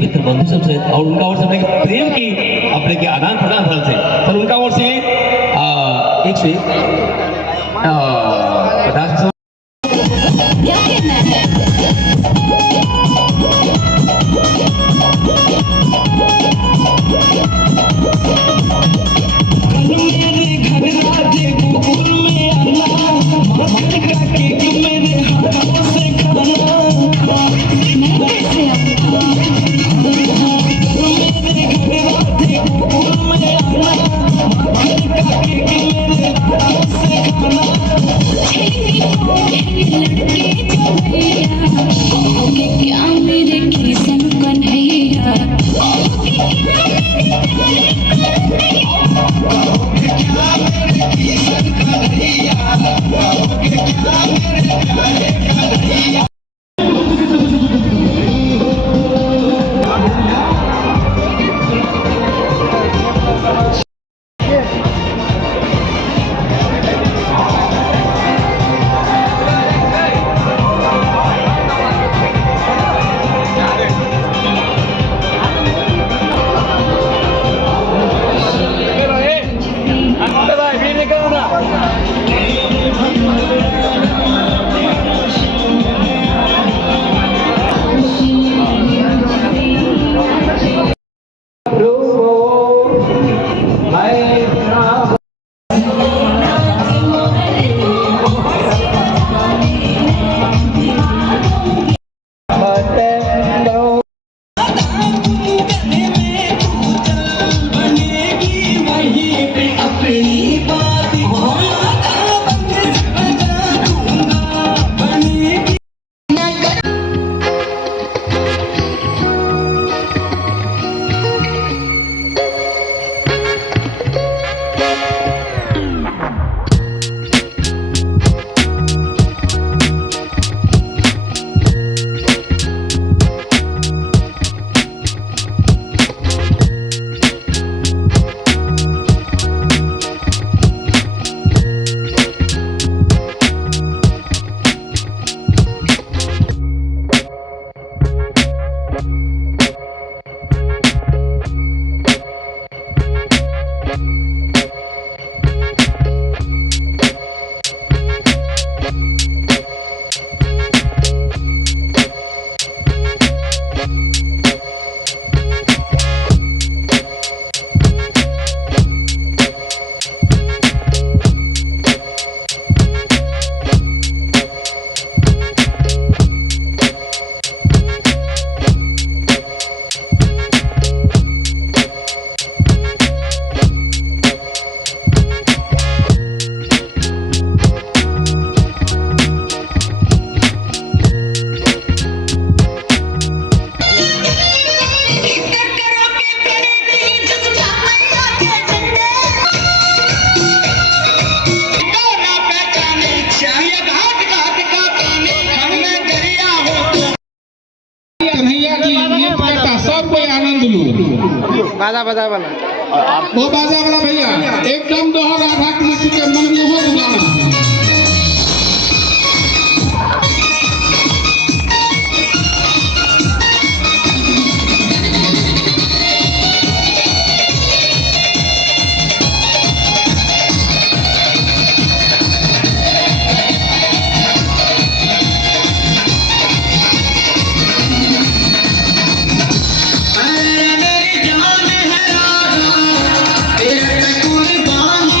मित्र बंधु सबसे और उनका और सबने प्रेम की अपने के आदान प्रदान भल से पर उनका और से एक से 50 बाजा बाजा वाला वो बाजा वाला भैया एकदम दोहरा राधा कृष्ण के मन में हो गाना मेरी जान है राधा तेरे कुर्बान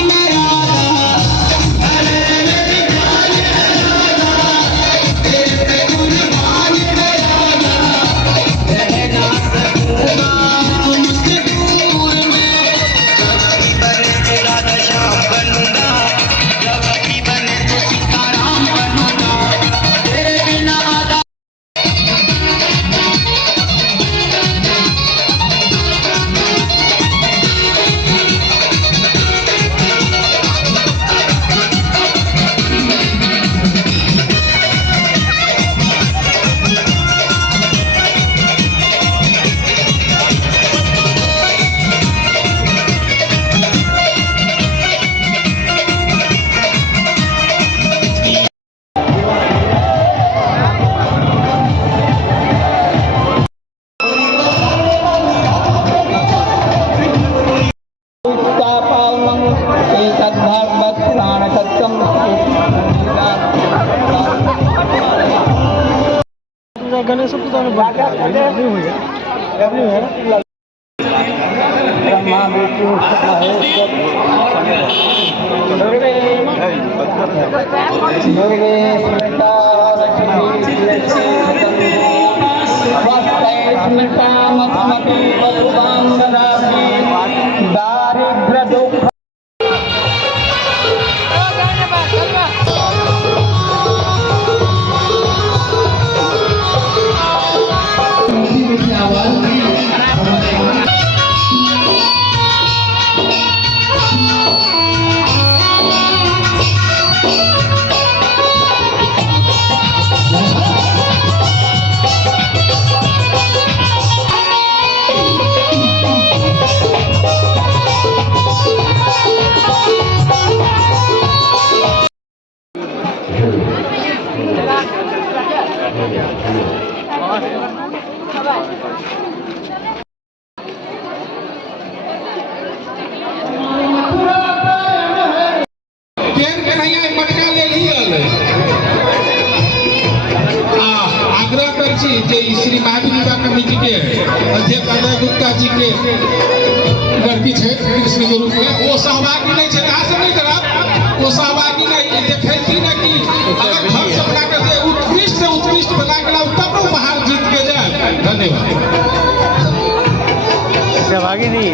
मत प्राण खत्म गणेश पूजा में ब्रह्मा विष्णु दारिद्र दुख केन कन्हैया मटका ले लियल आग्रह कर छी जे श्री महावीर युवा कमेटी के अध्यक्ष अजय गुप्ता जी के लड़की है कृष्ण के रूप में वो सहभागी नहीं है कहाँ से नहीं करब वो सहभागी नहीं देखेलखिन है कि अगर घर से बना कर उत्कृष्ट से उत्कृष्ट बना के लाओ तब ना बाहर जीत के जाए। धन्यवाद। सहभागी नहीं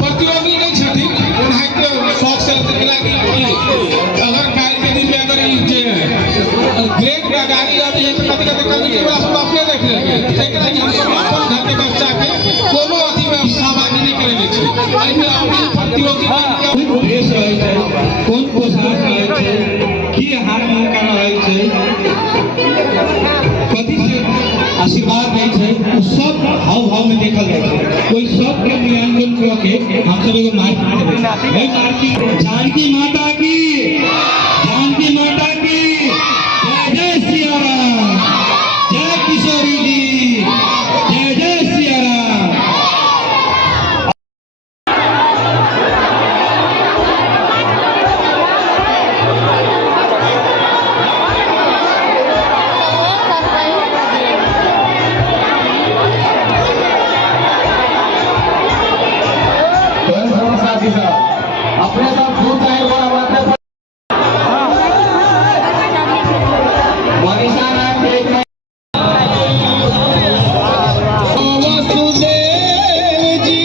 प्रतियोगी नहीं छथि उन्हें के शौक से लगी अगर काल के दिन में अगर जे ग्रेड का गाड़ी आती है तो कभी कमिटी वाला सब अपने देख लेंगे एकरा कि अपन घर के बच्चा के कोनो अथी में सहभागी नहीं करे छै एहिमे अपनी प्रतियोगी कोन देश रहै छै कोन पोशाक रहै छै की हाथ में कर रहै छै कथी से आशीर्वाद दै छै ओ सब हाव भाव में देखल जाइ छै कोई सब के मूल्यांकन कऽ के हम सब एगो मार्क देबै भाई मार्क जानकी माता की जय जय सिया राम जय किशोरी जी जय जय सिया राम। अपने साथ खूब चाहे बड़ा मात्रा मनीषा नाम के एक वसुदेव जी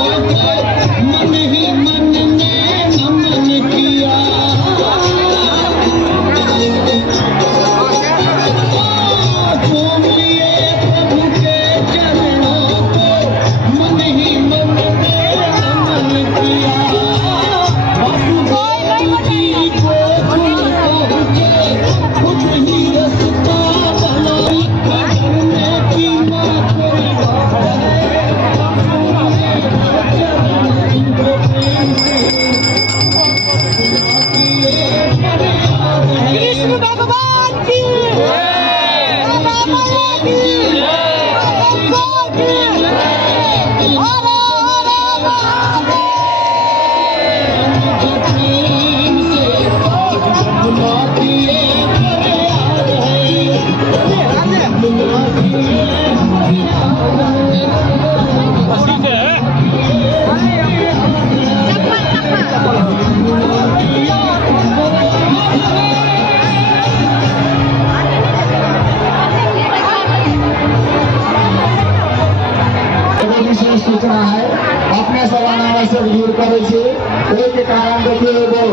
मन ही मन ने नमन किया चूम लिए प्रभु के चरणों को मन ही मन ने नमन किया वसुदेव जी को खुद पहुँचे खुद ही रस्ता बनाई करने की बात कोई बात कृष्ण भगवान की सूचना है अपने सलाना से दूर करे छे ओहि के कारण देखिए एगो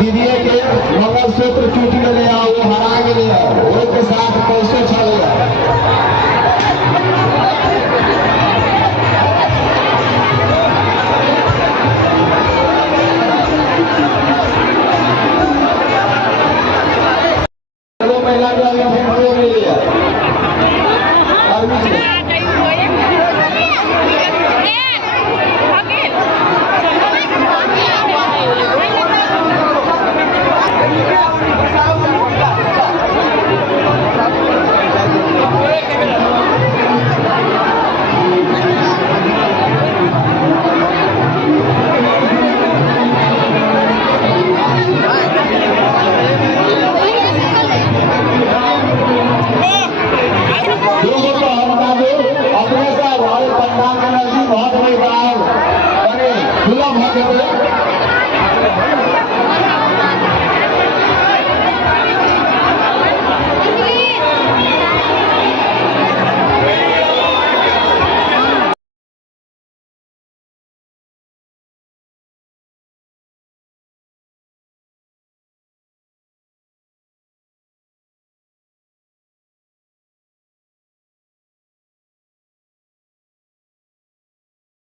दीदी के मंगलसूत्र टूट गए आ वो हरा गए ओहि के साथ पैसो छल महिला